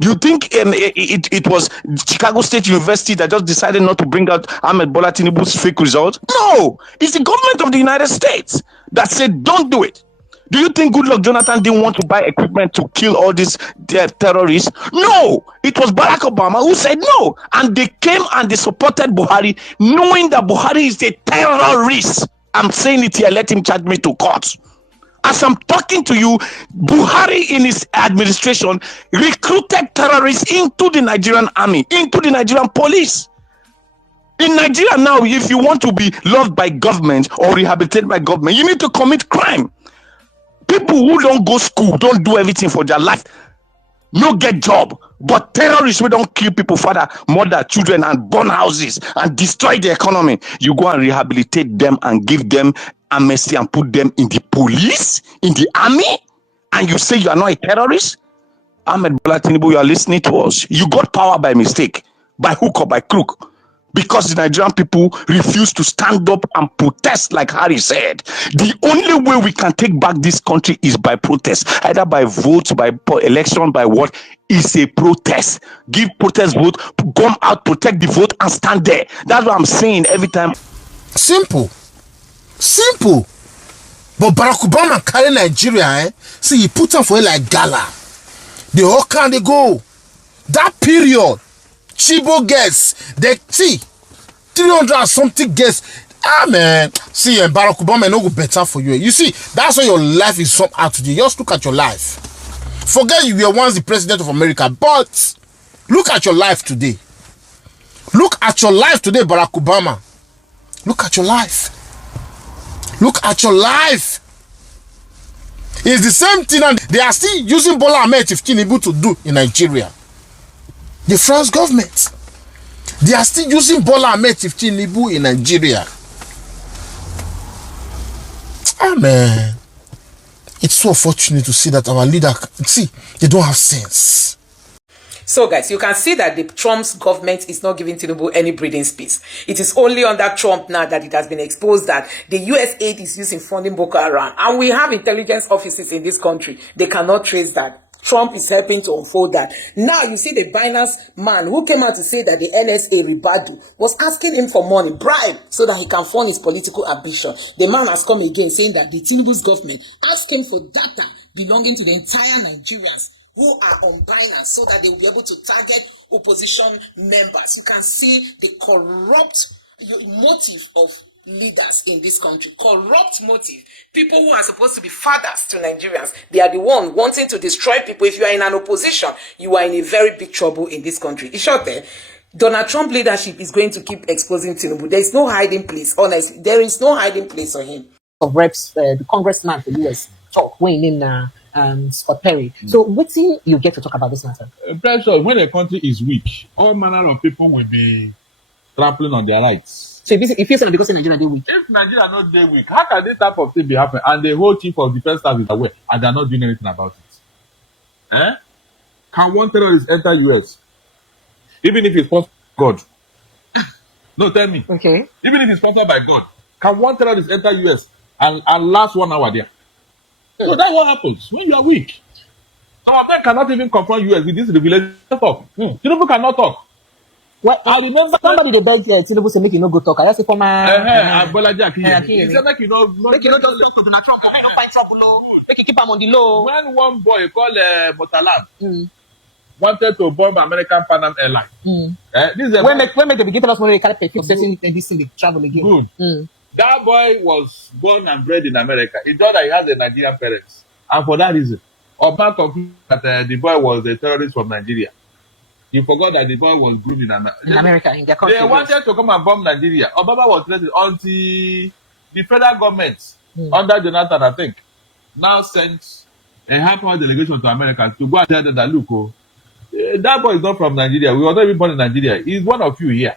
Do you think it was Chicago State University that just decided not to bring out Ahmed Bola Tinubu's fake result? No, it's the government of the United States that said don't do it. Do you think Goodluck Jonathan didn't want to buy equipment to kill all these terrorists? No, it was Barack Obama who said no. And they came and they supported Buhari, knowing that Buhari is a terrorist. I'm saying it here, let him charge me to court. As I'm talking to you, Buhari in his administration recruited terrorists into the Nigerian army, into the Nigerian police. In Nigeria now, if you want to be loved by government or rehabilitated by government, you need to commit crime. People who don't go school, don't do everything for their life, no get job. But terrorists who don't kill people, father, mother, children, and burn houses and destroy the economy, you go and rehabilitate them and give them amnesty and put them in the police, in the army, and you say you are not a terrorist? Ahmed Bola Tinubu, you are listening to us. You got power by mistake, by hook or by crook, because the Nigerian people refuse to stand up and protest like Harry said. The only way we can take back this country is by protest, either by votes, by election, by what is a protest. Give protest vote, come out, protect the vote, and stand there. That's what I'm saying every time. Simple. But Barack Obama carry Nigeria, see, he put them for it like gala. The whole can they go. That period, Chibo guests, they see 300 and something guests. Man, see, Barack Obama no go better for you. You see, that's why your life is somehow today. Just look at your life. Forget you were once the president of America, but look at your life today. Look at your life today, Barack Obama. Look at your life. Look at your life. It's the same thing, and they are still using Bola Ahmed Tinubu to do in Nigeria. The France government, they are still using Bola Ahmed Tinubu in Nigeria. Ah, man, it's so fortunate to see that our leader, see, they don't have sense. So guys, you can see that the Trump's government is not giving Tinubu any breathing space. It is only under Trump now that it has been exposed that the US aid is used in funding Boko Haram. And we have intelligence offices in this country. They cannot trace that. Trump is helping to unfold that. Now you see the Binance man who came out to say that the NSA Ribadu was asking him for money, bribe, so that he can fund his political ambition. The man has come again saying that the Tinubu's government asked him for data belonging to the entire Nigerians who are on Binance so that they will be able to target opposition members. You can see the corrupt motive of leaders in this country. Corrupt motive. People who are supposed to be fathers to Nigerians, they are the one wanting to destroy people. If you are in an opposition, you are in a very big trouble in this country. In short, Donald Trump leadership is going to keep exposing Tinubu. There is no hiding place. Honestly, there is no hiding place for him. Of reps, the congressman for US talk when in Scott Perry. So what thing you get to talk about this matter? Pressure, when a country is weak, all manner of people will be trampling on their rights. So if you say because Nigeria they weak. If Nigeria not they weak, how can this type of thing be happening? And the whole chief of defense staff is aware and they're not doing anything about it. Can one terrorist enter US? Even if it's sponsored by God. No, tell me. Okay. Even if it's sponsored by God, can one terrorist enter US and last 1 hour there? So that's what happens when you are weak. Some of them cannot even confront US with this revelation talk. Tinubu cannot talk. Well, I remember somebody they begged Tinubu to make you no go talk. I just say for my Bolaji Akinyi. He said make you no just talk to Donald Trump. I don't find trouble low. Make you keep him on the low. When one boy called Motalam wanted to bomb American Pan Am Airline. This is when they begin to tell us when they carry perfume, certain this thing they travel again. Good. That boy was born and bred in America. It's just that he has a Nigerian parents, and for that reason, Obama concluded that the boy was a terrorist from Nigeria. He forgot that the boy was groomed in America, in their country. They wanted to come and bomb Nigeria. Obama was threatened until the federal government, under Jonathan, I think, now sent a high-power delegation to America to go and tell them that, look, that boy is not from Nigeria. We were not even born in Nigeria. He's one of you here.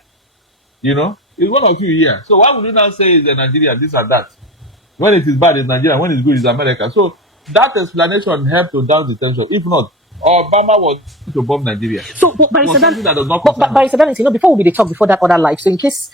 You know? He's one of you here. So why would you now say he's a Nigerian, this and that? When it is bad, it's Nigeria. When it's good, it's America. So that explanation helped to down the tension. If not, Obama was to bomb Nigeria. So, but Barrister, before we talk before that other live, so in case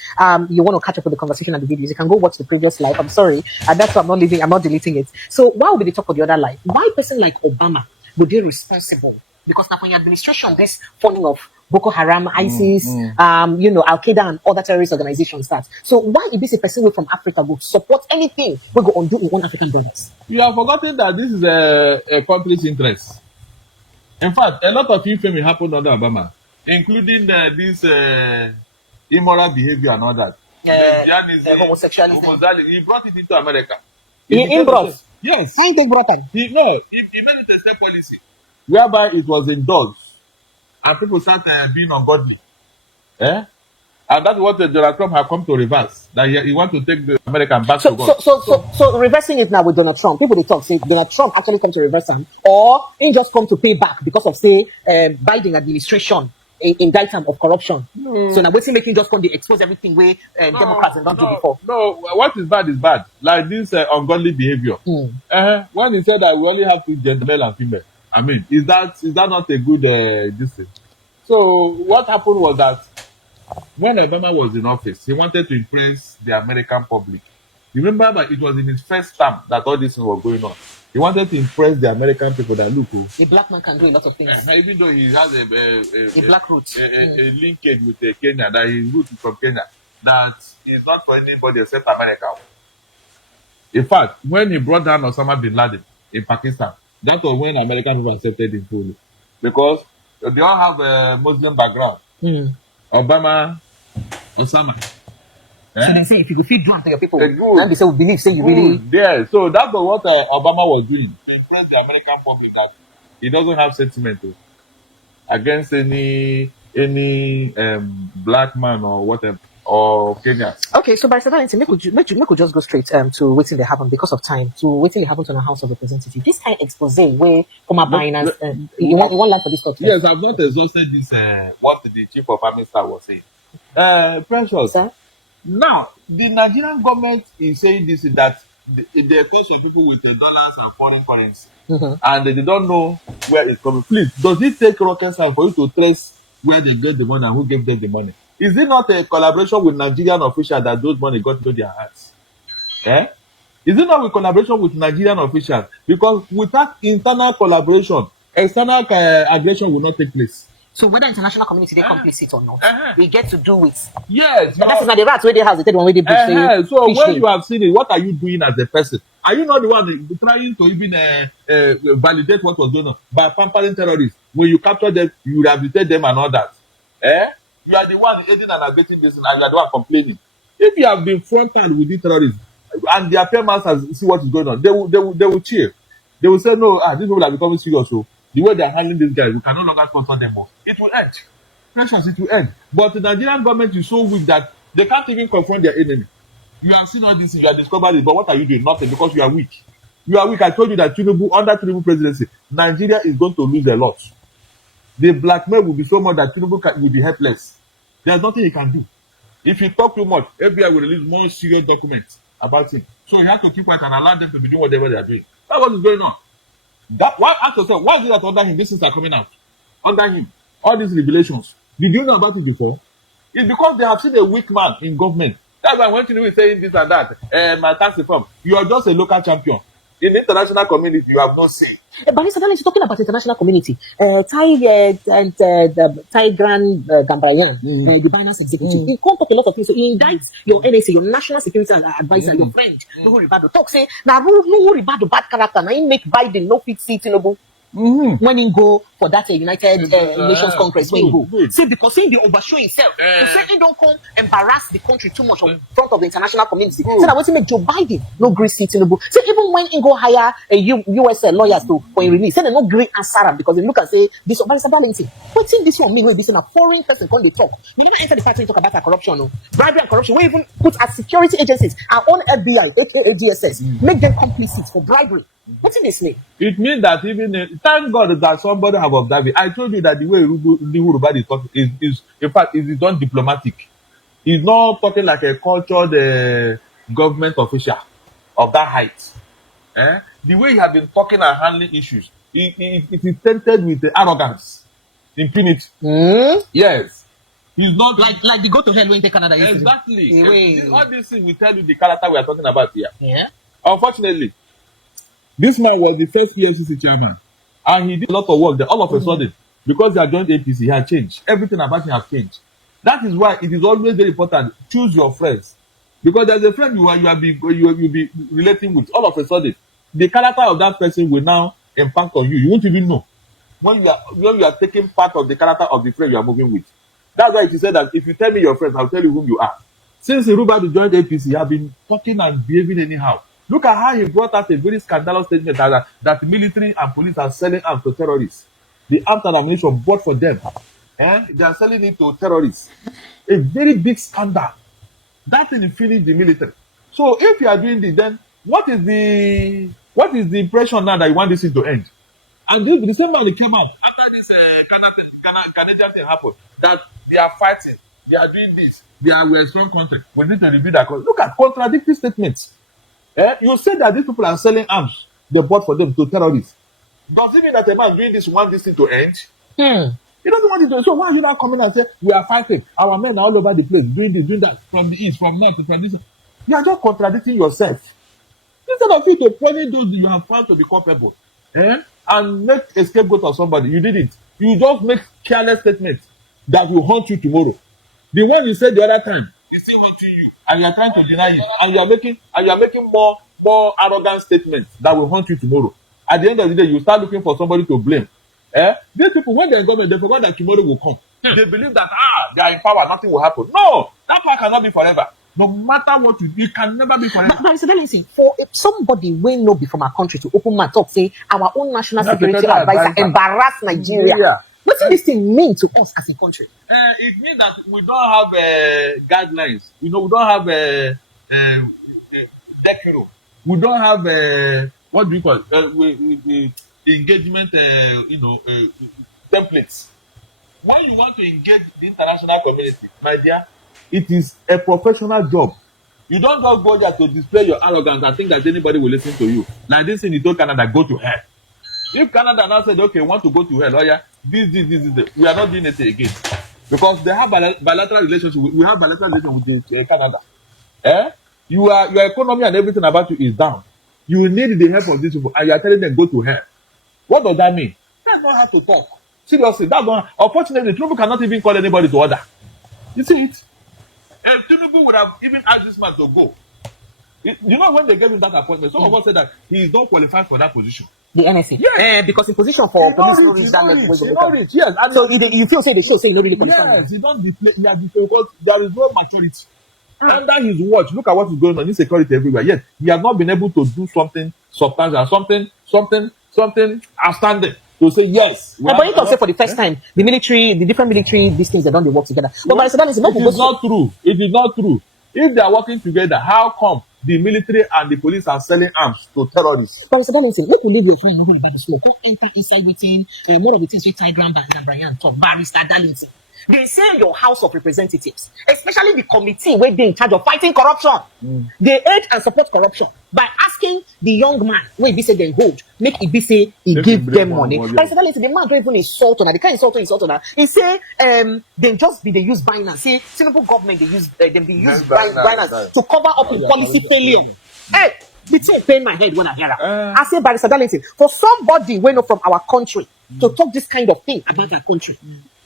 you want to catch up with the conversation and the videos, you can go watch the previous live. I'm sorry, and that's why I'm not deleting it. So why would they talk for the other live? Why a person like Obama would be responsible because now for your administration, this funding of Boko Haram, ISIS, Al Qaeda and other terrorist organizations starts. So why if this a person from Africa would support anything we go undo in one African brothers? You have forgotten that this is a complete interest. In fact, a lot of infamy happened under Obama, including this immoral behavior and all that. Homosexuality. He brought it into America. He brought? Yes. He brought it? He made it a state policy whereby it was endorsed and people started being ungodly. And that's what Donald Trump has come to reverse. That he wants to take the American back to God. So reversing it now with Donald Trump. People they talk say Donald Trump actually come to reverse him, or he just come to pay back because of say Biden administration indictment of corruption. So now what's he making just come to expose everything where Democrats don't do before? No, what is bad is bad. Like this ungodly behavior. When he said that we only have two gender, male and female, I mean, is that not a good this thing? So what happened was that when Obama was in office, he wanted to impress the American public. You remember that it was in his first term that all this was going on. He wanted to impress the American people that look, a black man can do a lot of things. Even though he has a black root, a linkage with Kenya, that his root is from Kenya, that is not for anybody except America. In fact, when he brought down Osama bin Laden in Pakistan, that was when American people accepted him fully, because they all have a Muslim background. Obama, Osama. So they say if you feed drugs to your people, and they say we believe, say you really. Yeah, so that was what Obama was doing to impress the American public that he doesn't have sentiment against any black man or whatever or Kenyans. Okay, so by Saturday, make we just go straight to waiting they happen because of time. To waiting they happen to the House of Representatives. This kind expose where former Binance you want like for this topic. Yes, I've not exhausted this what the chief of army staff was saying. Precious. Sir? Now, the Nigerian government is saying this is that they cause some people with dollars and foreign currency, and they don't know where it's coming. Please, does it take rocket science for you to trace where they get the money and who gave them the money? Is it not a collaboration with Nigerian officials that those money got into their hands? Is it not a collaboration with Nigerian officials? Because without internal collaboration, external aggression will not take place. So whether international community they complicit or not, we get to do it. Yes. And that is not the rats where they have the third one where they push. So when you have seen it, what are you doing as a person? Are you not the one trying to even validate what was going on by pampering terrorists? When you capture them, you rehabilitate them and all that. You are the one aiding and abetting this, and you are the one complaining. If you have been frontal with the terrorists and their paymasters see what is going on, they will cheer. They will say, no, these people are becoming serious. So the way they are handling these guys, we can no longer sponsor them more. It will end. Precious, it will end. But the Nigerian government is so weak that they can't even confront their enemy. You have seen all this, you have discovered it, but what are you doing? Nothing, because you are weak. You are weak. I told you that Tinubu, under Tinubu presidency, Nigeria is going to lose a lot. The blackmail will be so much that Tinubu will be helpless. There's nothing he can do. If you talk too much, FBI will release more serious documents about him. So you have to keep quiet and allow them to be doing whatever they are doing. That's what is going on. Ask yourself, why is it that under him these things are coming out? Under him, all these revelations. Did you know about it before? It's because they have seen a weak man in government. That's why when Tinubu is saying this and that, my tax reform, you are just a local champion. In the international community, you have no say. But Mr. Daniel, talking about international community, Thai Grand Gambayan, the Binance executive, he can't talk a lot of things. So he indicts your NSA, your national security advisor, your friend, Nuhu Ribado. Talk say, now Nuhu Ribado bad character, now he make Biden no fit see Tinubu. When he go for that United Nations Congress, when he go. See, because he overshow himself. To say he don't come embarrass the country too much in front of the international community. So that what he make Joe Biden no agree see Tinubu. So even when he go hire a US lawyers for release, say they no agree answer him because they look and say this is balancing. What thing this one mean when this in a foreign person when they talk? We never enter the party to talk about corruption, no. Bribery and corruption. We even put as security agencies, our own FBI, aka DSS, make them complicit for bribery. What's in this name? It means that even thank God that somebody have observed it. I told you that the way Urubadi is talking is in fact is done diplomatic. He's not talking like a cultured government official of that height. The way he has been talking and handling issues, it is tainted with arrogance, impunity. Yes. He's not like they go to hell when they Canada. Exactly. All these things we tell you the character we are talking about here. Yeah. Unfortunately, this man was the first EFCC chairman And he did a lot of work. Then all of a sudden, because he had joined APC, he had changed. Everything about him has changed. That is why it is always very important. Choose your friends. Because there's a friend you'll be relating with. All of a sudden, the character of that person will now impact on you. You won't even know. When you are taking part of the character of the friend you are moving with. That's why it is said that if you tell me your friends, I'll tell you whom you are. Since Irubadu joined APC, he has been talking and behaving anyhow. Look at how he brought out a very scandalous statement that the military and police are selling arms to terrorists. The arms and ammunition bought for them. And they are selling it to terrorists. A very big scandal. That thing finished the military. So if you are doing this, then what is the impression now that you want this thing to end? And the same man that came out after this Canadian thing happened, that they are fighting, they are doing this, they are with a strong country. We need to review that. Look at contradictory statements. You say that these people are selling arms they bought for them to terrorists. Does it mean that a man doing this wants this thing to end? He doesn't want it to. So why are you now coming and say we are fighting? Our men are all over the place doing this, doing that, from the east, from north, from this. You are just contradicting yourself. Instead of you to punish those you have found to be culpable, and make a scapegoat of somebody, you did it. You just make careless statements that will haunt you tomorrow. The one you said the other time is still haunting you, and you are trying to deny it, and you are making more arrogant statements that will haunt you tomorrow. At the end of the day, you start looking for somebody to blame. These people, when they're in government, they forgot that tomorrow will come. They believe that they are in power, nothing will happen. No, that power cannot be forever. No matter what you do, it can never be forever. But Mr. Dennison, for somebody we know be from our country to open my talk, say our own national security advisor embarrass Nigeria. What does this thing mean to us as a country? It means that we don't have guidelines. We don't have decoro. We don't have what do you call it? Engagement, templates. When you want to engage the international community, my dear, it is a professional job. You don't just go there to display your arrogance and think that anybody will listen to you. Like this thing you told Canada, go to hell. If Canada now said, okay, want to go to hell, oh yeah, this, we are not doing it again. Because they have bilateral relationship. We have bilateral relationship with Canada. Your economy and everything about you is down. You need the help of these people, and you are telling them go to hell. What does that mean? That's not how to talk. Seriously, that's not. Unfortunately, Tinubu cannot even call anybody to order. You see it? And Tinubu would have even asked this man to go. You know when they gave him that appointment, some of us said that he is not qualified for that position. The NSA. Yes. Because in position for police no reach that level. Yes. And so you feel say they show say you don't really qualify. Yes, he don't display. He has because there is no maturity. Under his watch, look at what is going on. Insecurity everywhere. Yet he has not been able to do something substantial, something outstanding to say yes. But you can say for the first time, the military, the different military, these things they don't work together. But it is not true. It is not true. If they are working together, how come the military and the police are selling arms to terrorists? But Mr. Dennison, let me leave your friend know about the smoke. Come enter inside within more of the things we tie ground and Brian talk. Barrister Darlington. They say your House of Representatives, especially the committee where they in charge of fighting corruption, they aid and support corruption by asking the young man where he say they hold, make it be say he give them money. But the man don't even insult on that. They can't insult on that. He say they just be they use Binance. Say Tinubu government they use Binance to cover up in policy failure. Hey, the thing pain my head when I hear that. I say Barrister Darlington, for somebody we know from our country to talk this kind of thing about our country.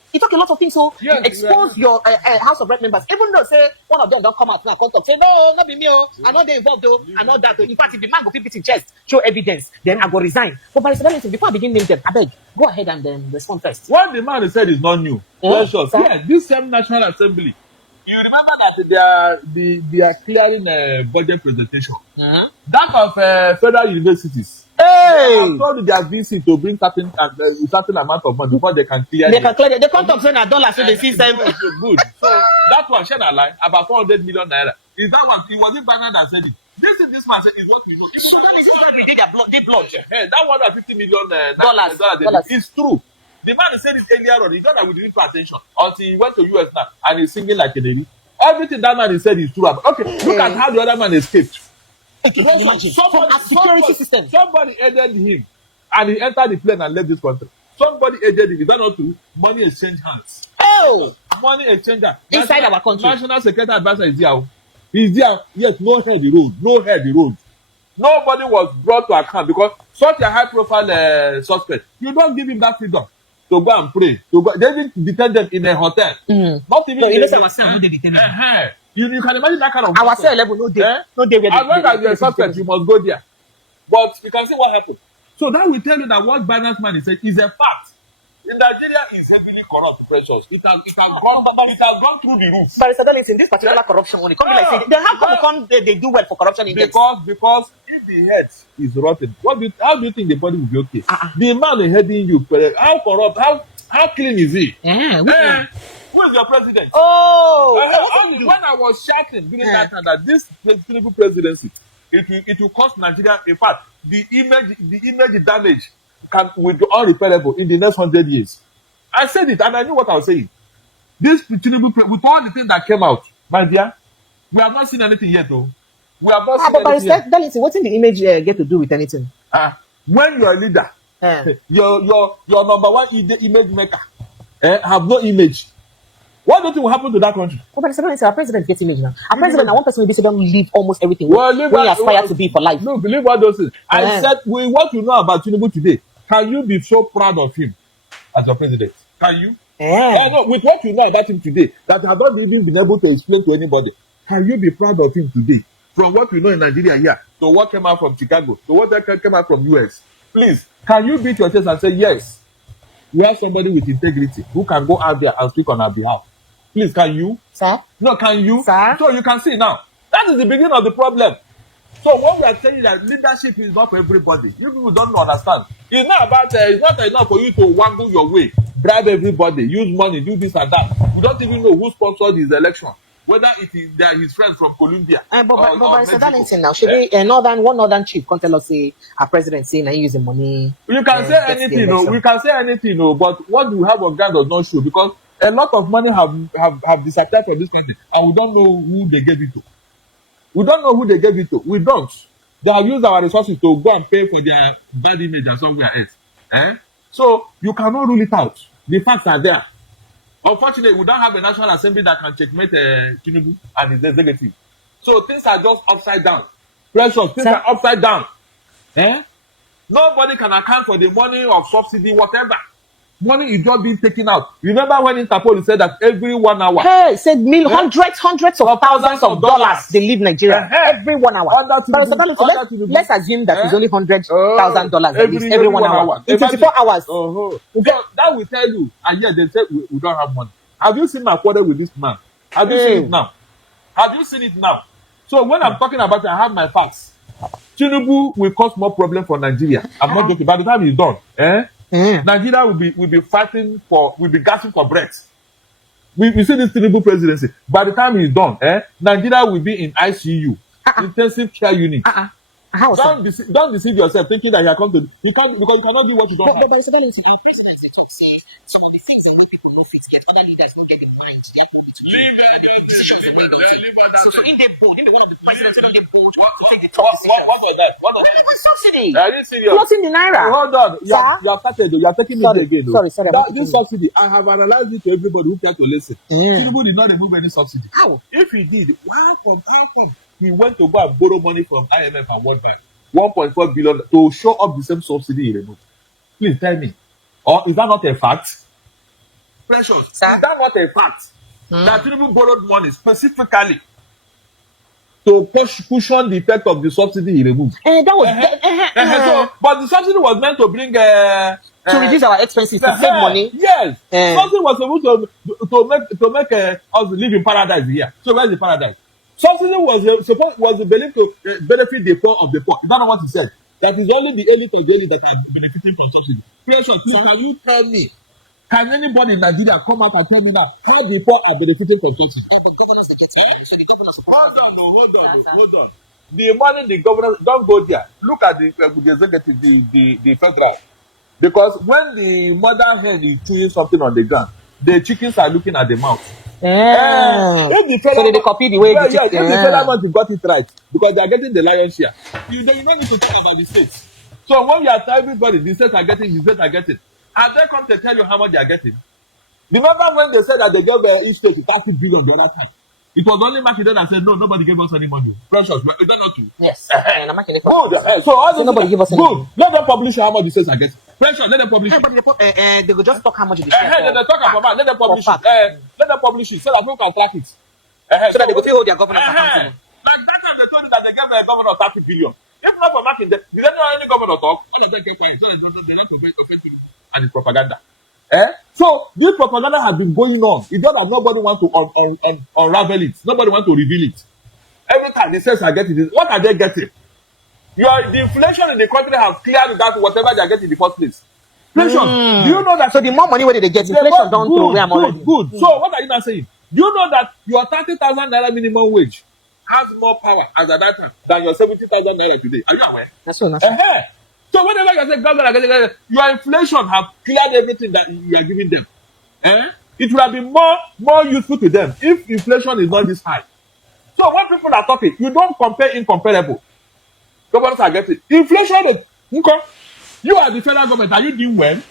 He talk a lot of things, so you expose your House of Rep members. Even though say one of them don't come out now, come talk, say no, not be me, I know they involved though, I know that. In fact, if the man go fit in chest, show evidence, then I go resign. But Barrister Darlington, before I begin name them, I beg, go ahead and then respond first. What the man said is not new. Precious. Yeah, this same National Assembly. You remember that they are clearing a budget presentation. That of federal universities. Hey! They have told their VC to bring certain amount of money before they can clear. They can clear. They can't talk $100, so they see them. Good. So that one, share a line about 400 million naira. Is that one? It wasn't Banner that said it. This man said is what we know. So that is why we did their blood. Hey, that $150 million dollars. It's true. The man said it earlier on. He thought that we didn't pay attention until he went to US now and he's singing like a lady. Everything that man said is true. Okay, look at how the other man escaped. Somebody aided him and he entered the plane and left this country. Somebody aided him. Is that not true? Money exchange hands. Oh! Money exchanger. Inside our country. National Security Advisor is there. He's there. Yes, no head the road. Nobody was brought to account because such a high-profile suspect, you don't give him that freedom to go and pray. To go, they didn't detain them in a hotel. Not even. No, you know, ourselves, no, they detain them. You can imagine that kind of. Our cell level, no, they, no, they. As long as you're a suspect, you must go there. But you can see what happened. So that will tell you that what Binance Man is saying is a fact. In Nigeria is heavily corrupt, Precious. It has gone through the roof. But it's in this particular corruption one. Like, then how come they do well for corruption index? Because if the head is rotten, how do you think the body will be okay? The man heading you, how corrupt, how clean is he? Who is your president? When I was shouting during that time that this Tinubu presidency, it will cost Nigeria. In fact, the image damage will be unrepairable in the next 100 years. I said it, and I knew what I was saying. This Tinubu, with all the things that came out, my dear, we have not seen anything yet, though. We have not seen anything yet. But what's in the image get to do with anything? When you're a leader, your number one image maker have no image. What do you think will happen to that country? But our president gets image now. Our president, one person will be so don't leave almost everything when you aspire to be for life. No, believe what those things. I said, what you know about Tinubu today, can you be so proud of him as your president? Can you? No, with what you know about him today, that have not even been able to explain to anybody, can you be proud of him today? From what you know in Nigeria here, to what came out from Chicago, to what came out from US. Please, can you beat your chest and say, yes, we have somebody with integrity who can go out there and speak on our behalf? Please, can you? Sir? No, can you? Sir? So you can see now. That is the beginning of the problem. So when we are telling you that leadership is not for everybody, you people don't understand. It's not about it's not enough for you to wangle your way, bribe everybody, use money, do this and that. You don't even know who sponsored his election, whether it is his friends from Colombia. But it's Darlington now. Should be one northern chief come tell us say our president saying I using money. You can say anything, we can say anything, but what we have on ground does not show because a lot of money have disappeared from this country, and we don't know who they gave it to. We don't know who they gave it to. We don't. They have used our resources to go and pay for their bad image and somewhere else. So you cannot rule it out. The facts are there. Unfortunately, we don't have a National Assembly that can checkmate Tinubu and his executive. So things are just upside down. Precious, things are upside down. Nobody can account for the money of subsidy, whatever. Money is just being taken out. Remember when Interpol said that every 1 hour? Said hundreds of thousands of dollars they leave Nigeria every 1 hour. Let's assume that it's only $100,000 every 1 hour. In 24 hours. So that will tell you, and yet they said we don't have money. Have you seen my quarrel with this man? Have you seen it now? Have you seen it now? So when I'm talking about it, I have my facts. Tinubu will cause more problem for Nigeria. I'm not joking. By the time he's done, Nigeria will be fighting will be gasping for breath. We see this Tinubu presidency. By the time he's done, Nigeria will be in ICU, intensive care unit. Don't deceive yourself thinking that you are come to because you cannot do what you don't have. But it's about our presidency talk say some of the things that when people know fit get other leaders don't get the mind. They are able to so in the bold, one of the presidents in the bold to take the top. What was that? What was subsidy? Are you serious? Floating the naira. Hold on. You are started. You are taking me again. Sorry. This subsidy, I have analyzed it to everybody who cares to listen. Tinubu did not remove any subsidy. How? If he did, how come he went to go and borrow money from IMF and World Bank, 1.4 billion to show up the same subsidy he removed? Please tell me. Or is that not a fact? Precious. Sir? Is that not a fact? That Tinubu borrowed money specifically to cushion the effect of the subsidy he removed. That was but the subsidy was meant to bring to reduce our expenses to save money. Yes, subsidy was supposed to make us live in paradise here. So where's the paradise? Subsidy was believed to benefit the poor of the poor. Is that not what he said? That is only the elite of the elite that are benefiting from subsidy. Precious, please, can you tell me? Can anybody in Nigeria come out and tell me now how the poor are benefiting from subsidy? But governors get so the governors. Hold on. The money the governors don't go there. Look at the executive, the federal, because when the mother hen is chewing something on the ground, the chickens are looking at the mouth. So they copy the way the chicken. If the federal government got it right, because they are getting the lion's share. You don't need to talk about the states. So when you are telling everybody the states are getting. Have they come to tell you how much they are getting? Remember when they said that they gave each state 30 billion the other time? It was only Makinde that said, no, nobody gave us any money. Precious, is that not true? Yes. And I'm making it. Good. So all nobody give us any good. money. Let them publish how much the sales are getting. Precious, let them publish it. But they will just talk how much it is. They talk about, let them publish it. Let them publish it so that people can track it. So that they will hold their government accountable. Like that time they told you that they gave a governor 30 billion. If not for Makinde, did they know any governor talk? When they get quiet, so they don't offend you. And it's propaganda. So this propaganda has been going on. It's just that nobody wants to unravel it. Nobody wants to reveal it. Every time the sales are getting this, what are they getting? The inflation in the country has cleared that whatever they are getting in the first place. Inflation. Do you know that? So the more money where they get, inflation don't throw away already. Good. So what are you now saying? Do you know that your 30,000 naira minimum wage has more power as at that time than your 70,000 naira today? Are you aware? That's so. So whenever you say government, your inflation have cleared everything that you are giving them. It would have been more useful to them if inflation is not this high. So when people are talking, you don't compare incomparable. Governments are getting inflation is okay. You are the federal government. Are you doing well?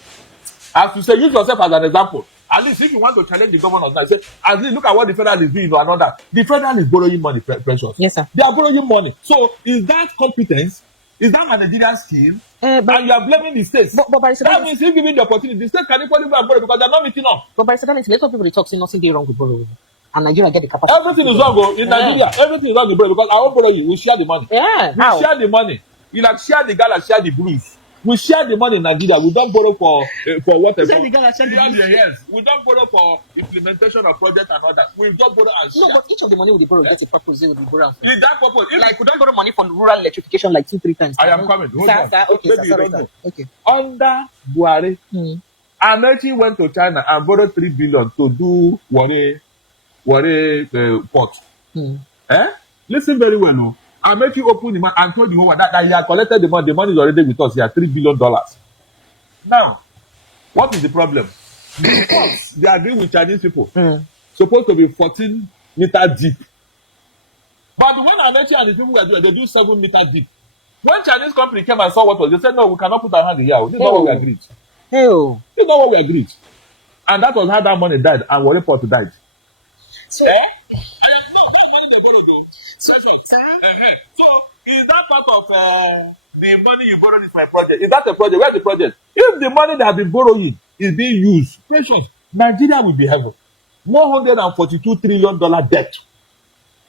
As you say, use yourself as an example. At least if you want to challenge the governors now, say, at least look at what the federal is doing or another. The federal is borrowing money, Precious. Yes, sir. They are borrowing money. So is that competence? Is that a Nigerian scheme? And you are blaming the states. But that means if given the opportunity, the states can equally go and borrow because they are not meeting up. But that means let people talk say nothing wrong with borrowing. And Nigeria get the capacity. Everything is wrong in Nigeria. Everything is wrong with borrow because I won't borrow you. We share the money. Yeah. We share the money. You like share the gala, share the blues. We share the money in Nigeria. We don't borrow for whatever. Share the gala, share the blues. Yes. We don't borrow for implementation of projects and others. We don't borrow and share. No, but each of the money we borrow gets a purpose. They will borrow. Is that purpose? Like we don't borrow money for rural electrification like 2-3 times. I am coming. Hold on. Okay, sir. Okay. Under Buhari, Amechi went to China and borrowed 3 billion to do Warri port. Listen very well, no. Amechi opened the money and told the woman that he had collected the money. The money is already with us. He had $3 billion. Now, what is the problem? The ports, they agree with Chinese people. Supposed to be 14 meters deep. But when Amechi and his people were doing, they do 7 meters deep. When Chinese company came and saw what was, they said, no, we cannot put our hand here. This is not what we agreed. This is not what we agreed. And that was how that money died and Warri port died. So, no, that money they borrowed though. So is that part of the money you borrowed is my project? Is that the project? Where's the project? If the money that has been borrowing is being used, Precious, Nigeria will be heaven. $142 trillion debt.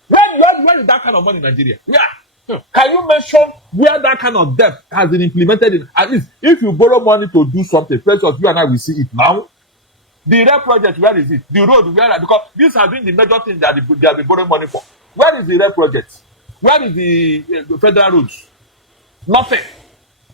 Where is that kind of money in Nigeria? Yeah. Can you mention where that kind of debt has been implemented in? At least if you borrow money to do something, Precious, you and I will see it now. The rail project, where is it? The road, where? Because these have been the major things that they have been borrowing money for. Where is the rail project? Where is the federal roads? Nothing.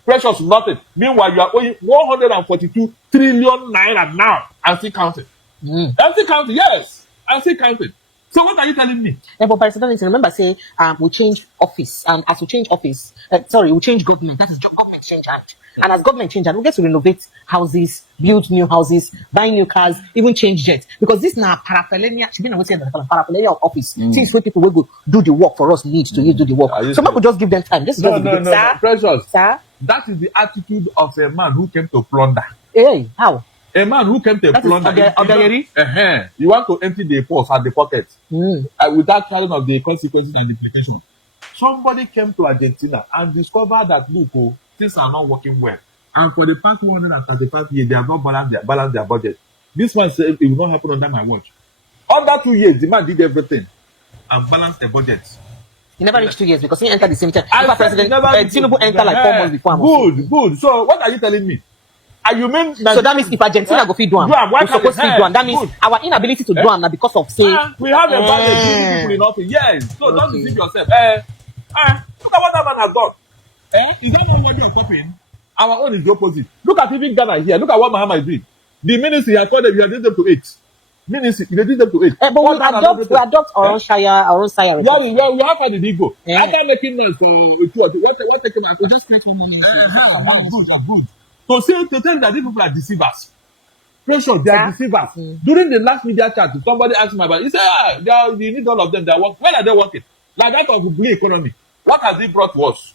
Precious, nothing. Meanwhile, you are owing 142 trillion naira now and still counting. And still counting, yes. And still counting. So what are you telling me? But President, remember, say we change office, and as we change office, we change government. That is government change act. And as government change act, we get to renovate houses, build new houses, buy new cars, even change jets. Because this now paraphernalia, paraphernalia of office. Things where people will go do the work for us need to do the work. So people just give them time. This is no, Precious. Sir? That is the attitude of a man who came to plunder. Hey, how? A man who came to plunder. You want to empty the purse and the pocket without caring of the consequences and implications. Somebody came to Argentina and discovered that look, things are not working well. And for the past 135 years, they have not balanced their budget. This one said it will not happen under my watch. Under 2 years, the man did everything and balanced the budget. He never reached 2 years because he entered the same time. President Tinubu entered like 4 months before. Good. So what are you telling me? And you mean so that means if Argentina go feed do am, we supposed to do am. That means our inability to do am now because of say we have a budget people in office. Yes. So don't deceive yourself. Look at what that man has done. Is that not worthy of copying? Our own is the opposite. Look at even Ghana here. Look at what Mahama is doing. The ministry has told them you have them to 8. Ministry, they did them to 8. But we adopt our own shire. Yeah, we have had the go. After making us what taking us, just create one money. To tell that these people are deceivers. Precious, they are deceivers. During the last media chat, somebody asked me about it. He said, you need all of them. They are working. Where are they working? Like that of blue economy. What has it brought to us?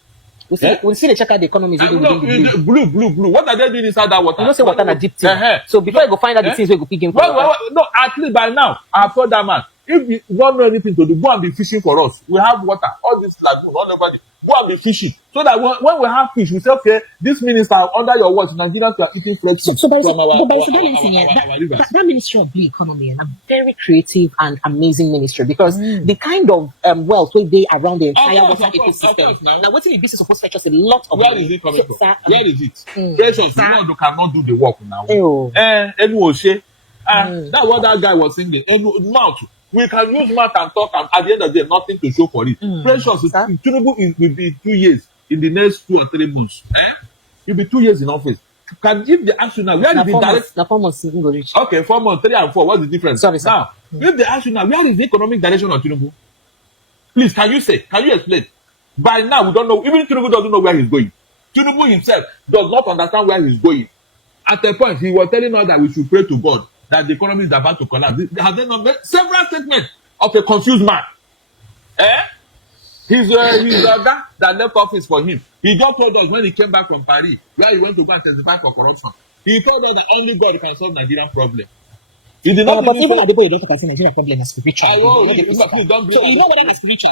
We see they check out the economy. Blue. What are they doing inside that water? You know, say water na deep thing. So before you go find out the things we go pick in. No, at least by now, I have told that man, if you don't know anything to do, go and be fishing for us. We have water, all this lagoon, all over. Go and be fishing, so that when we have fish, we say, okay, this minister under your watch, Nigerians are eating fresh fish So from that Ministry of the Economy and a very creative and amazing ministry, because the kind of wealth where they around the entire water ecosystem. Now, what's the business supposed to fetch us a lot of where money? is it coming from? Where is it? Precious, the one who cannot do the work now. That's what that guy was saying. Mouth. We can use mouth and talk, and at the end of the day, nothing to show for it. Precious, Tinubu will be 2 years in the next 2 or 3 months. He'll be 2 years in office. Can if they ask you now, where is the direct? The 4 months go reach. Okay, 4 months, 3 and 4. What's the difference? Sorry, sir. Now, if they ask you now, where is the economic direction of Tinubu? Please, can you say? Can you explain? By now, we don't know. Even Tinubu doesn't know where he's going. Tinubu himself does not understand where he's going. At a point, he was telling us that we should pray to God that the economy is about to collapse. Has they not made several statements of a confused man? He's the guy that left office for him. He just told us when he came back from Paris, where he went to go and testify for corruption. He told us that only God can solve Nigerian problem. He did not but even at the point, you don't consider Nigerian problem as spiritual. Please don't So you know whether it's spiritual.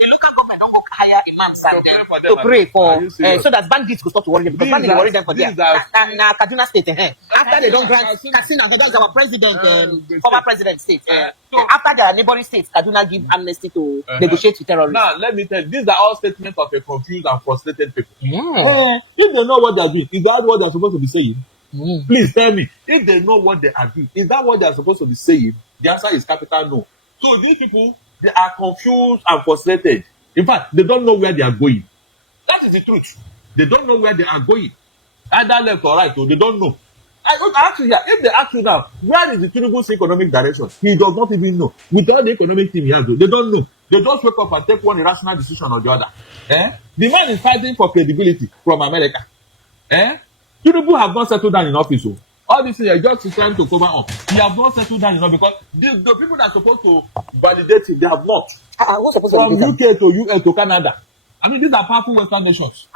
The local government don't go hire imams to pray for, so that bandits will stop to worry them, because bandits worry them for their na Kaduna State. After they don't grant Katsina, that's our president, former president state. After their neighboring states, Kaduna give amnesty to negotiate with terrorists. Now let me tell you, these are all statements of a confused and frustrated people. If they know what they are doing, is that what they are supposed to be saying? Please tell me, if they know what they are doing, is that what they are supposed to be saying? The answer is capital no. So these people, they are confused and frustrated. In fact, they don't know where they are going. That is the truth. They don't know where they are going. Either left or right, they don't know. I want to ask you here, if they ask you now, where is the Tinubu's economic direction? He does not even know. With all the economic team he has, they don't know. They just wake up and take one irrational decision or the other. The man is fighting for credibility from America. Tinubu have not settled down in office. All these things are just trying to cover up. He have not settled down, because the people that are supposed to validate him, they have not. What's supposed From to UK to US to Canada. I mean, these are powerful Western nations.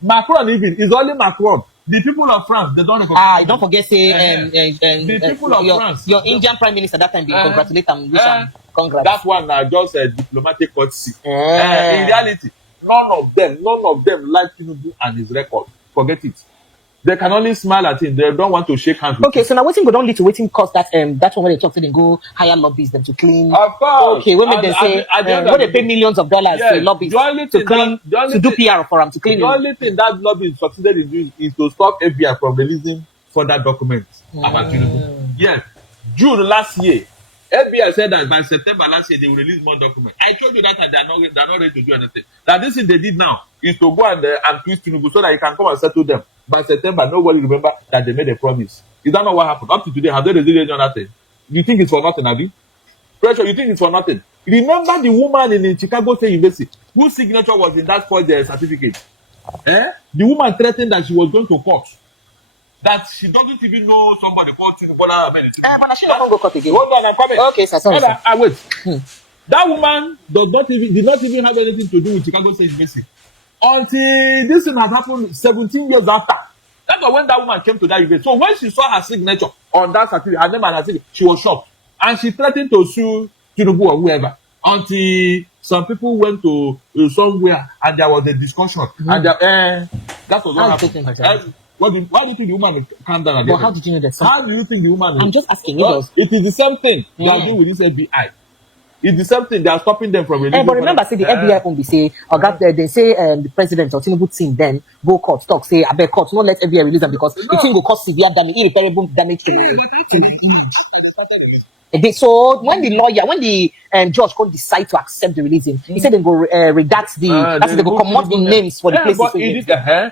Macron even is only Macron. The people of France, they don't recognize. Don't forget, say, the people of France. Your Indian Prime Minister that time, they congratulate them. Congrats. That one just a diplomatic courtesy. In reality, none of them like Tinubu and his record. Forget it. They can only smile at him. They don't want to shake hands with him. Okay, so now waiting go don't lead to waiting cause that one when they talk, so they go hire lobbies them to clean. Of course. Okay, when they say when they pay millions of dollars to lobbies to clean, to do PR for them to clean. The only thing that lobby succeeded in doing is to stop FBI from releasing further documents about Tinubu. Yes, June last year, FBI said that by September last year they will release more documents. I told you that they are not ready to do anything. That this thing they did now is to go and twist Tinubu so that he can come and settle them. By September, nobody remember that they made a promise. Is that not what happened? Up to today, have they released any other thing? You think it's for nothing, have you? Pressure, you think it's for nothing? Remember the woman in Chicago State University whose signature was in that forged certificate? The woman threatened that she was going to court. That she doesn't even know somebody called Tinubu. But she don't go court again. Hold on, I'm coming. Okay, sir, sorry. Wait. That woman did not even have anything to do with Chicago State University. Until this thing has happened 17 years after. That's when that woman came to that event. So when she saw her signature on that certificate, her name and her certificate, she was shocked. And she threatened to sue Tinubu or whoever. Until some people went to somewhere and there was a discussion. And that was what happened. Why do you think the woman calmed down? But how did you know that? How do you think the woman? I'm just asking. It is the same thing they are doing with this FBI. It's the same thing. They are stopping them from releasing. But remember, say the FBI won't be say, or they say the president or Tinubu team then go court, talk, say, I beg court, not let FBI release them because the thing will cause severe damage, irreparable damage to So when the judge can't decide to accept the releasing, he said they go redact they go come out the names for the places.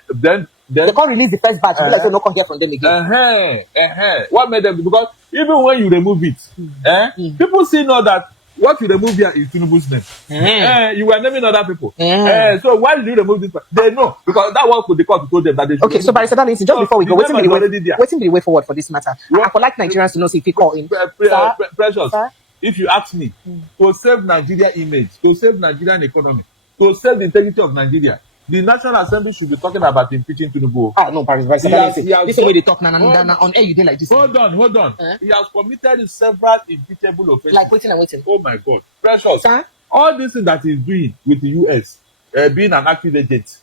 Then they can't release the first batch. Like they no come here from them again. What made them? Because even when you remove it, people still know that what you remove here is Tinubu's name. You were naming other people. So why did you remove this one? They know because that one could the court told them that they should. Okay, so Barrister Darlington, just before we go, waiting the way forward for this matter. I would like Nigerians to know if you call in. Precious. If you ask me, to save Nigeria image, to save Nigerian economy, to save the integrity of Nigeria, the National Assembly should be talking about impeaching Tinubu. No, Vice He has- he has this is where done- they talk now on air you did like this. Hold on. He has committed several impeachable offenses. Like waiting and waiting. Oh my God, precious. Sir? All this thing that he's doing with the US, being an active agent,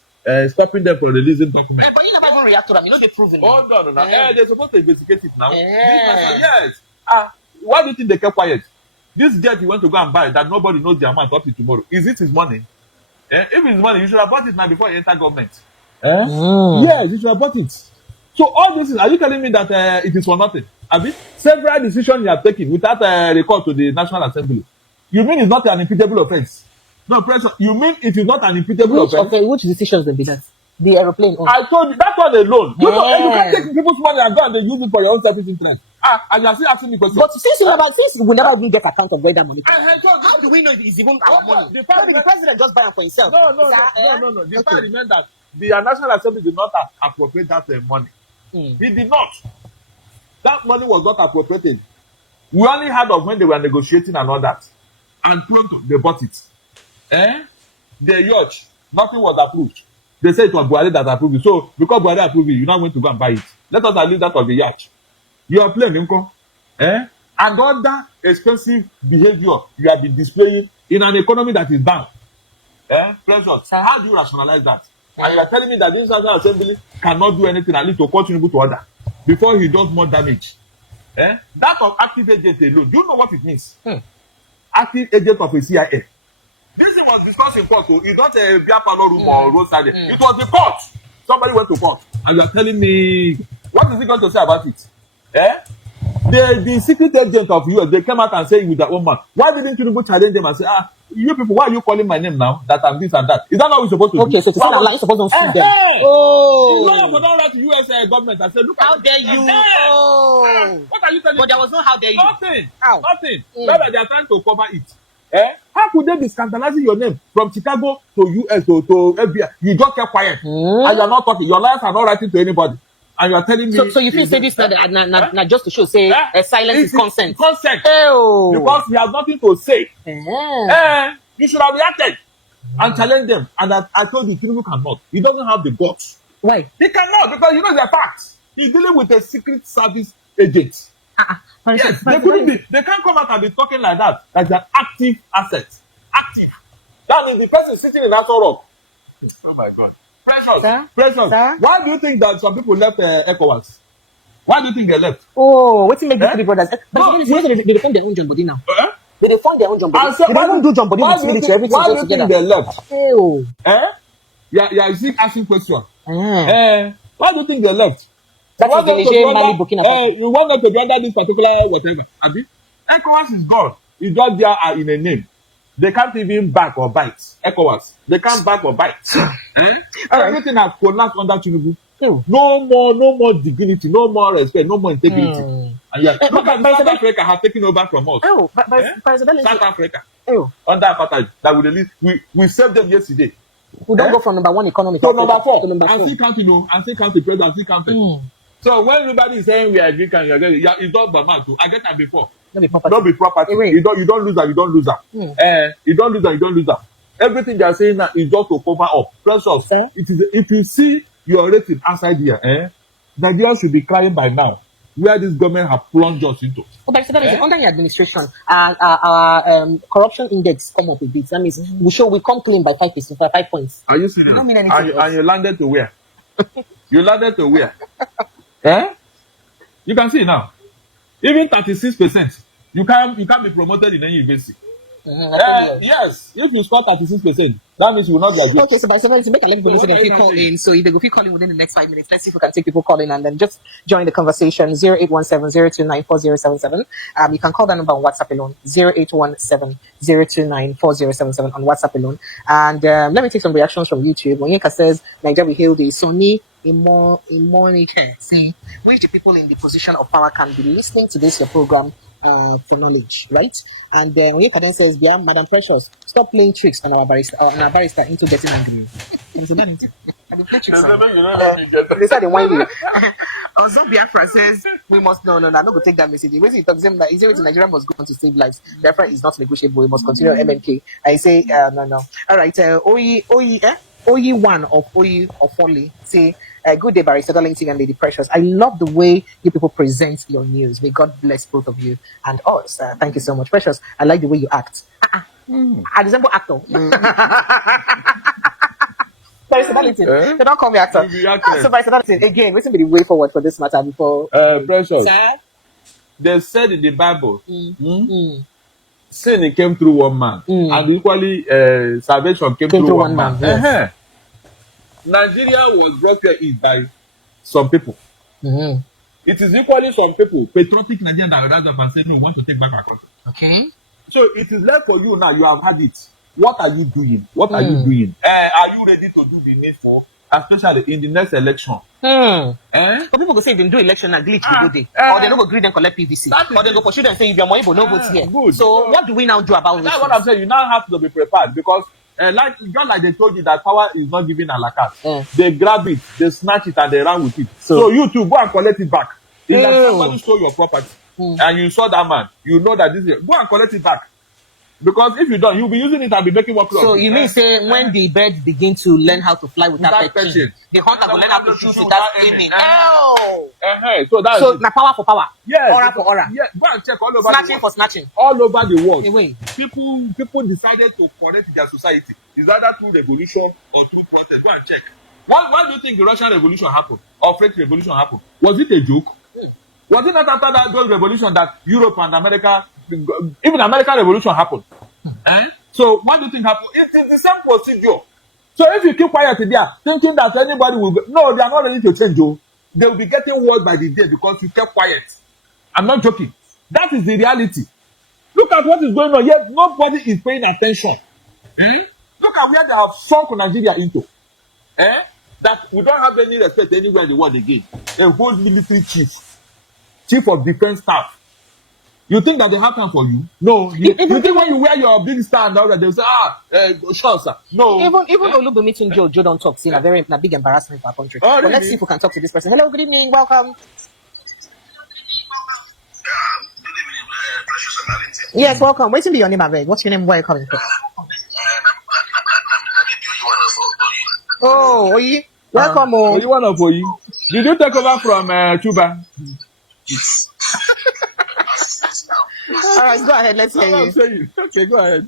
stopping them from releasing documents. But you never even react to them. You know they proven. Oh no. They're supposed to investigate it now. Yeah. Yes. Why do you think they kept quiet? This jet he went to go and buy that nobody knows the amount up to tomorrow. Is it his money? If it's money, you should have bought it now before you enter government. Yes, you should have bought it. So all this is, are you telling me that it is for nothing? Several decisions you have taken without record to the National Assembly. You mean it's not an impeachable offense? No, pressure. You mean it is not an impeachable offense? Which decisions will be that? The aeroplane. I told you that one alone. You know, you Yeah. can't take people's money and go and they use it for your own selfish interest. And you are still asking me questions. But since we never even get account of where that money. How do we know it is even our money? The fact The president just buy it for himself. No. The fact remains that the National Assembly did not appropriate that money. He did not. That money was not appropriated. We only heard of when they were negotiating and all that. And pronto, they bought it. The yacht, nothing was approved. They said it was Buhari that approved it. So, because Buhari approved it, you're not going to go and buy it. Let us leave that of the yacht. You are playing, Inko. And other expensive behavior you have been displaying in an economy that is down. Precious. How do you rationalize that? And you are telling me that the National Assembly cannot do anything at least to continue to order before he does more damage. That of active agent alone, do you know what it means? Active agent of a CIA. This thing was discussed in court. So it's not a beer parlor room or roadside. It was the court. Somebody went to court. And you are telling me, what is he going to say about it? The secret agent of US, they came out and said with their own mouth, why didn't you go challenge them and say, you people, why are you calling my name now? That I'm this and that. Is that not what we're supposed to do? Okay, so to say that you're supposed to sue them. No, but don't write to US government and say, look, How dare you? What are you telling me? But there was no how dare you. Nothing. Rather, they are trying to cover it. How could they be scandalizing your name from Chicago to US to FBI? You just kept quiet. And you're not talking. Your lawyers are not writing to anybody. And you're telling me. So you feel say this not just to show, say silence is consent. Consent. Oh. Because he has nothing to say. You should have reacted and challenged them. And I told you, Tinubu cannot. He doesn't have the guts. Why? He cannot because you know the facts. He's dealing with a secret service agent. Yes, they couldn't be. They can't come out and be talking like that. Like an active asset. Active. That means the person sitting in that rock. Oh my God. Precious. Why do you think that some people left ECOWAS? Why do you think they left? Oh, what's in the three brothers? But they fund their own John Body now. They fund their own John Body. They don't do John Body with military. Everything why goes do you together. think they left? Oh. Yeah, you see asking question. Why do you think they left? That is the Nigerian Mali Burkina Faso. You want them to be under this particular whatever. ECOWAS is gone. It's just there in a name. They can't even back or bite. ECOWAS. They can't back or bite. Everything has collapsed under Tinubu. No more dignity, no more respect, no more integrity. And look at South Africa have taken over from us. South Africa. Under apartheid. That we saved them yesterday. We don't go from number one economy to number 4. To number 4. And still counting, and still counting, president, still counting. So when everybody is saying we are Greek and it's not by man too. I get that before. Not be property. You don't lose that. You don't lose that. You don't lose that. Everything they are saying now is just to cover up. Precious. If you see your rating outside here, Nigeria should be crying by now. Where this government have plunged us into. But under your administration, our corruption index come up with this. That means we come clean by 5%, 5 points. Are you serious? Don't mean anything. And you landed to where? You landed to where? You can see now. Even 36%, you can't be promoted in any university. Yes, if you score 36%, that means you will not graduate. Okay, so by 70, make a let people keep calling. So if they go keep calling within the next 5 minutes, let's see if we can take people calling and then just join the conversation. 0817-029-4077. You can call that number on WhatsApp alone. 0817-029-4077 on WhatsApp alone. And let me take some reactions from YouTube. Onyeka says, Nigeria will hail the Sony Immonike. See, which the people in the position of power can be listening to this your program for knowledge, right? And then Onyeka then says, yeah, Madam Precious, stop playing tricks on our barrister into getting angry. Also, Biafra says, we must, no, I'm not going to take that message. When he talks to him that Nigeria must go on to save lives. Biafra is not negotiable. We must continue MNK. I say, no. All right, Oyi1 of Oyi of Folly say, good day, Barrister Darlington and Lady Precious. I love the way you people present your news. May God bless both of you and us. Thank you so much, Precious. I like the way you act. I resemble actor. Barrister Darlington, they don't call me actor. So Barrister Darlington, again, what's be the way forward for this matter before? Precious. Sir? They said in the Bible, sin came through one man, and equally salvation came through one man. Yes. Nigeria was brought here by some people. Mm-hmm. It is equally some people, patriotic Nigerians, that rise up and say, no, we want to take back our country. Okay. So it is left for you now. You have had it. What are you doing? What are you doing? Are you ready to do the needful, especially in the next election? So people go say if they do election and glitch they go there, or they don't go agree them collect PVC, or they go pursue them and say if your money will no vote here. Good. So what do we now do about this? That's what I'm saying. You now have to be prepared because, just like they told you that power is not given a la carte. They grab it, they snatch it, and they run with it. So you too go and collect it back. If somebody stole your property and you saw that man, you know that this is go and collect it back. Because if you don't, you'll be using it and be making work. So you mean say when the birds begin to learn how to fly without perching, the hunter will learn how to shoot without aiming. So now power for power. Yes. Aura for aura. Yeah. Go and check all over Snatching the world. for snatching. All over the world. Wait. People decided to connect their society. Is either through revolution or through protest. Go and check. Why do you think the Russian Revolution happened? Or French Revolution happened? Was it a joke? Was it not after that those revolution that Europe and America, even American Revolution happened? So what do you think happened? It's the same procedure. So if you keep quiet there, thinking that anybody will no, they are not ready to change you. They will be getting worse by the day because you kept quiet. I'm not joking. That is the reality. Look at what is going on. Yet nobody is paying attention. Look at where they have sunk Nigeria into. That we don't have any respect anywhere in the world again. A whole military chief of defense staff. You think that they have time for you? No. You think when you wear your big star and all that, they'll say, sure, sir. No. Even Olubumitun Joe don't talk. See, a big embarrassment for our country. Oh, but let's see if we can talk to this person. Hello, good evening, welcome. Yes, welcome. Wait till be your name, Abeg. What's your name? Where are you coming from? Oh, Oyi. Welcome, you one of Oyi. Did you take over from Cuba? All right, go ahead. Let's hear you. Saying. Okay, go ahead.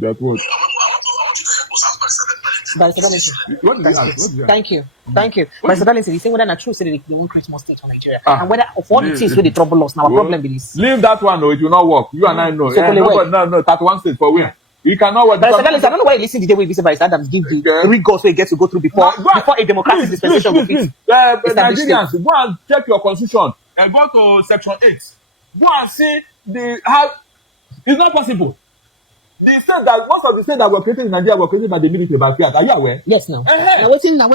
That was. Thank you. Barrister Darlington, you say whether it's true, say they won't create more states for Nigeria, and whether of all the things where they trouble us, now our problem is. Leave that one, no, it will not work. You and I know. So no, 31 states for where? You cannot work. Barrister Darlington, I don't know why you listen to the way we visit Barrister Adams give the rigors where he gets to go through before a democratic dispensation will fit. Nigerians, go and check your constitution and go to section 8. Go and see it's not possible. The state that most of the states that were created in Nigeria were created by the military backyard. Are you aware? Yes, now. Now waiting. So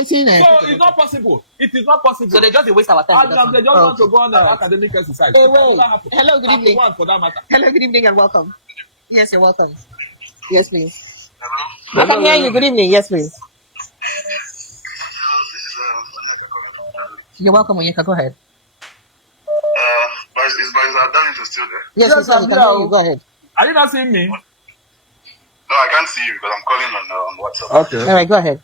it's not possible. It is not possible. So they just waste our time. They just want to go on the academic exercise. Hey, wait. Hello, good evening. For that matter. Hello, good evening and welcome. Yes, you're welcome. Yes, please. Hello. I can hear you. Good evening. Yes, please. You're welcome, Onyeka. Go ahead. Is Barrister Darlington still there? Yes, we can hear you. Go ahead. Are you not seeing me? No, I can't see you because I'm calling on WhatsApp. Okay. All right, go ahead.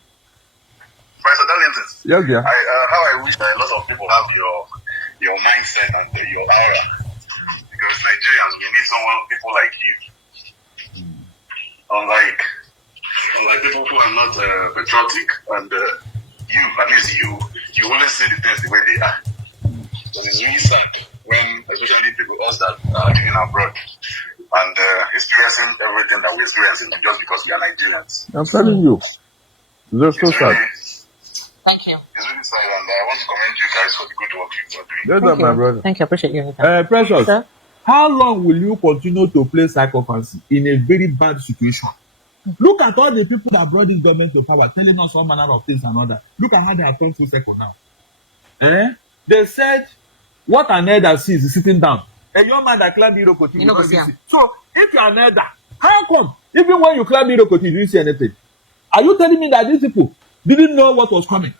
Barrister Darlington. Yes, dear. How I wish that a lot of people have your mindset and your aura. Because Nigerians, we need people like you. Unlike people who are not patriotic, and at least you only see the things the way they are. So it's really sad when, especially people us that are living abroad and experiencing everything that we're experiencing just because we are Nigerians. I'm telling you, that's so sad. Thank you. It's really sad, and I want to commend you guys for the good work you're doing. That's my brother. Thank you. I appreciate you. Precious. Sir? How long will you continue to play psychophancy in a very bad situation? Look at all the people that brought this government to power, telling us all manner of things and all that. Look at how they are turned full circle now. They said, what an elder sees is sitting down. A young man that climbed Irokoti. So, if you are an elder, how come? Even when you climbed Irokoti, you didn't see anything. Are you telling me that these people didn't know what was coming?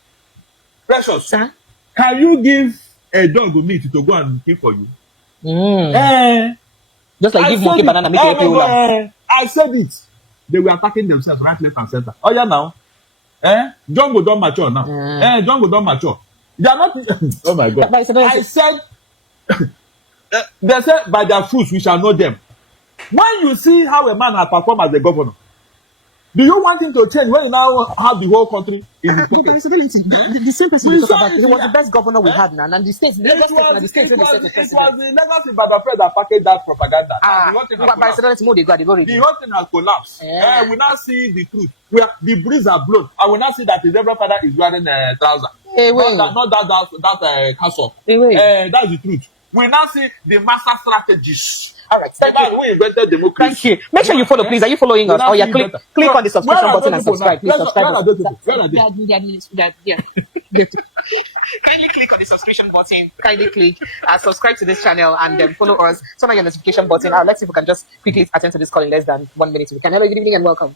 Precious. Sir? Can you give a dog meat to go and kill for you? Just like I give said monkey it. banana, make it No, laugh. I said it. They were attacking themselves right, left, and center. Oh yeah, now. Jungle don't mature now. Jungle don't mature. They are not. Oh my God. I said. They said by their fruits we shall know them. When you see how a man has performed as a governor, do you want him to change when you now have the whole country in his pocket? The same person we talk about. He was the best governor we had now. And the states, the It was president. the legacy by the friend that packaged that propaganda. The whole thing has collapsed. The whole thing has collapsed. We now see the truth. The breeze are blown. I will now see that the Reverend Father is wearing a trouser. Not that castle. That's the truth. We now see the master strategists. All right, we invented democracy. Thank you. Make sure you follow, please. Are you following us? Oh yeah, click on the subscription button and subscribe. Please subscribe. Yeah. Kindly click on the subscription button. Kindly click subscribe to this channel and then follow us. Turn on your notification button. Let's see if we can just quickly attend to this call in less than 1 minute. Hello, good evening and welcome.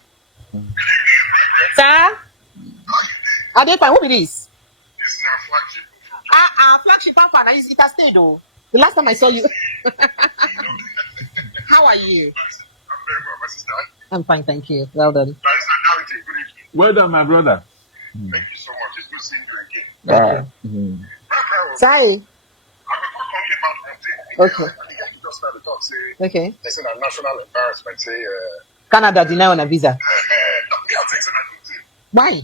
Sir? Adepa, who it is? It's not flagship. Flagship Papa. It has stayed though. The last time I saw you. How are you? I'm very well, my sister. I'm fine, thank you. Well done. Well done, my brother. Thank you so much. It's good seeing you again. Sorry. Okay. Just started talk, say, Okay. it's a national embarrassment. Say, Canada deny on a visa. Why?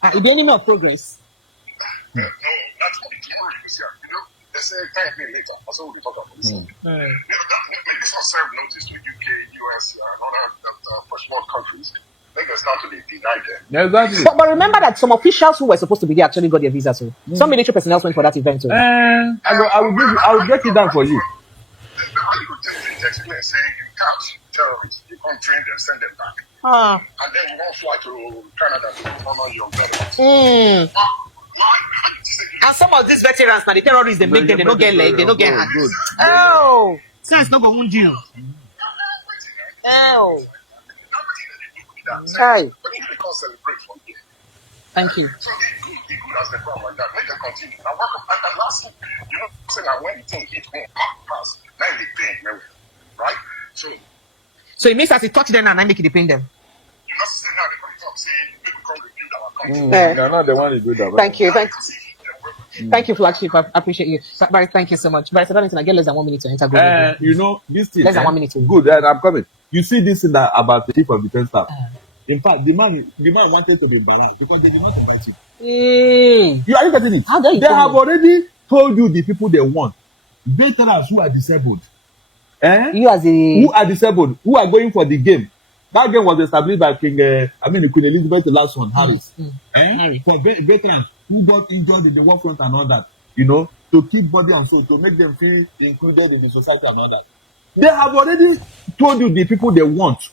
Why? Is there any more progress? No, that's what it's more. You know, they say thank me later. That's what we talk about this. This will serve notice to UK, US, and other first world countries. It's not to be denied them. Exactly. But remember that some officials who were supposed to be there actually got their visa. So some military personnel went for that event. So I will break it down for you. Explain saying you catch terrorists, you come train them, send them back. And then you won't fly to Canada to honor your veterans. And some of these veterans now, the terrorists, they make them, they don't get leg, they don't get hands. Oh, sense no go wound you. Oh. Hi. Thank you. So the good as they come like that, make them continue. Now welcome. And last thing, you know, saying that when the thing hit home, pass, then they pay, right? So it means that it touch them and I make it depend them. You know, say now they come talk, say people come review our country. They're not the one who do that. Thank you. Thank you, Flagship. I appreciate you. Barry, thank you so much. Barry, I get less than 1 minute to enter. You know, this thing. Less than 1 minute. Good, I'm coming. You see this thing that about the chief of defense staff. In fact, the man wanted to be embarrassed because they did not invite him. You are you getting it? How dare you? They have already told you the people they want. Veterans who are disabled. You as who are disabled, who are going for the game. That game was established by Queen Elizabeth, the last one, Harris. Harry. For veterans who got injured in the war front and all that, you know, to keep body and soul, to make them feel included in the society and all that. They have already told you the people they want.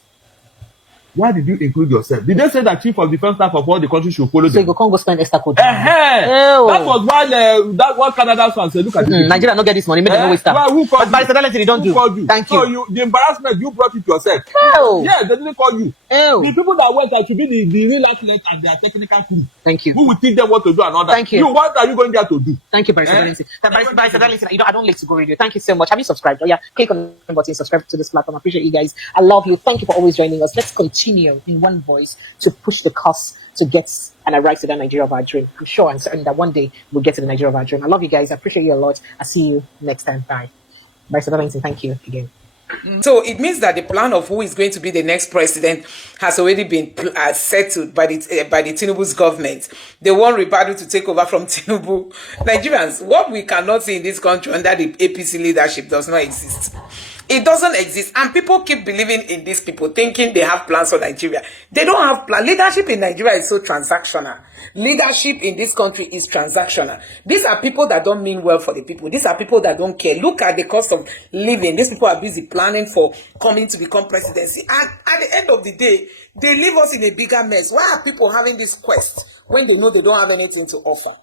Why did you include yourself? Did they say that chief of defense staff of all the countries should follow them? So you go spend extra code. That was why that what Canada's fans said. Look at this. Nigeria don't get this money. Make them no waste time. Well, who called but they don't do. Thank you. So the embarrassment you brought it yourself. Yeah, they didn't call you. The people that went should be the real athletes and their technical crew. Thank you. Who will teach them what to do and all that. Thank you. What are you going there to do? Thank you, Barrister Darlington. Barrister Darlington, I don't like to go radio. Thank you so much. Have you subscribed? Oh yeah, click on the button, subscribe to this platform. I appreciate you guys. I love you. Thank you for always joining us. Let's continue in one voice to push the cause to get and arrive to that Nigeria of our dream. I'm sure and certain that one day we'll get to the Nigeria of our dream. I love you guys. I appreciate you a lot. I'll see you next time. Bye. Barrister Darlington, thank you again. So it means that the plan of who is going to be the next president has already been settled by the Tinubu's government. They want Ribadu to take over from Tinubu. Nigerians, what we cannot see in this country under the APC leadership does not exist. It doesn't exist, and people keep believing in these people, thinking they have plans for Nigeria. They don't have plans. Leadership in Nigeria is so transactional. Leadership in this country is transactional. These are people that don't mean well for the people. These are people that don't care. Look at the cost of living. These people are busy planning for coming to become presidency. And at the end of the day, they leave us in a bigger mess. Why are people having this quest when they know they don't have anything to offer?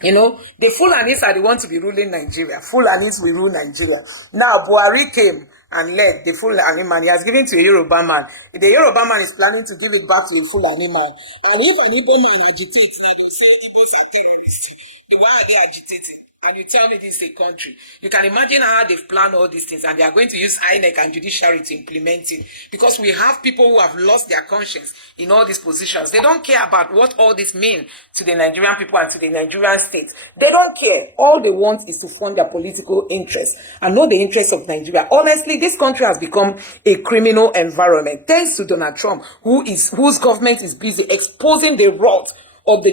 You know, the Fulanis are the ones to be ruling Nigeria. Fulanis will rule Nigeria. Now, Buhari came and led the Fulani man. He has given to a Yoruba man. The Yoruba man is planning to give it back to a Fulani man. And if an Igbo man agitates, like you say, the Igbos are terrorists. Why are they agitating? And you tell me this is a country. You can imagine how they've planned all these things, and they are going to use INEC and judiciary to implement it. Because we have people who have lost their conscience in all these positions. They don't care about what all this means to the Nigerian people and to the Nigerian state. They don't care. All they want is to fund their political interests and not the interests of Nigeria. Honestly, this country has become a criminal environment. Thanks to Donald Trump, whose government is busy exposing the rot of the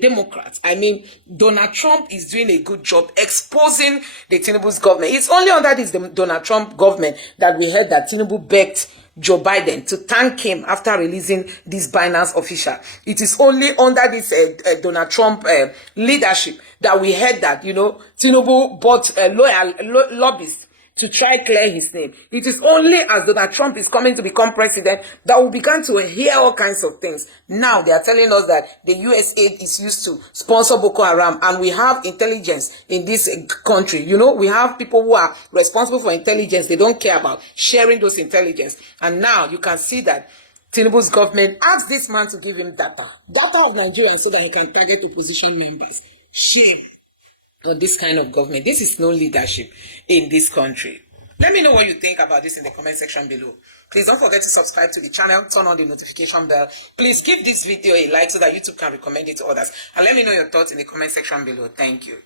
Democrats. I mean, Donald Trump is doing a good job exposing the Tinubu's government. It's only under this Donald Trump government that we heard that Tinubu begged Joe Biden to thank him after releasing this Binance official. It is only under this Donald Trump leadership that we heard that, you know, Tinubu bought lobbyists to try clear his name. It is only as Donald Trump is coming to become president that we began to hear all kinds of things. Now they are telling us that the US aid is used to sponsor Boko Haram, and we have intelligence in this country. You know, we have people who are responsible for intelligence. They don't care about sharing those intelligence. And now you can see that Tinubu's government asked this man to give him data of Nigerians so that he can target opposition members. Shame on this kind of government. This is no leadership in this country. Let me know what you think about this in the comment section below. Please don't forget to subscribe to the channel, turn on the notification bell. Please give this video a like so that YouTube can recommend it to others. And let me know your thoughts in the comment section below. Thank you.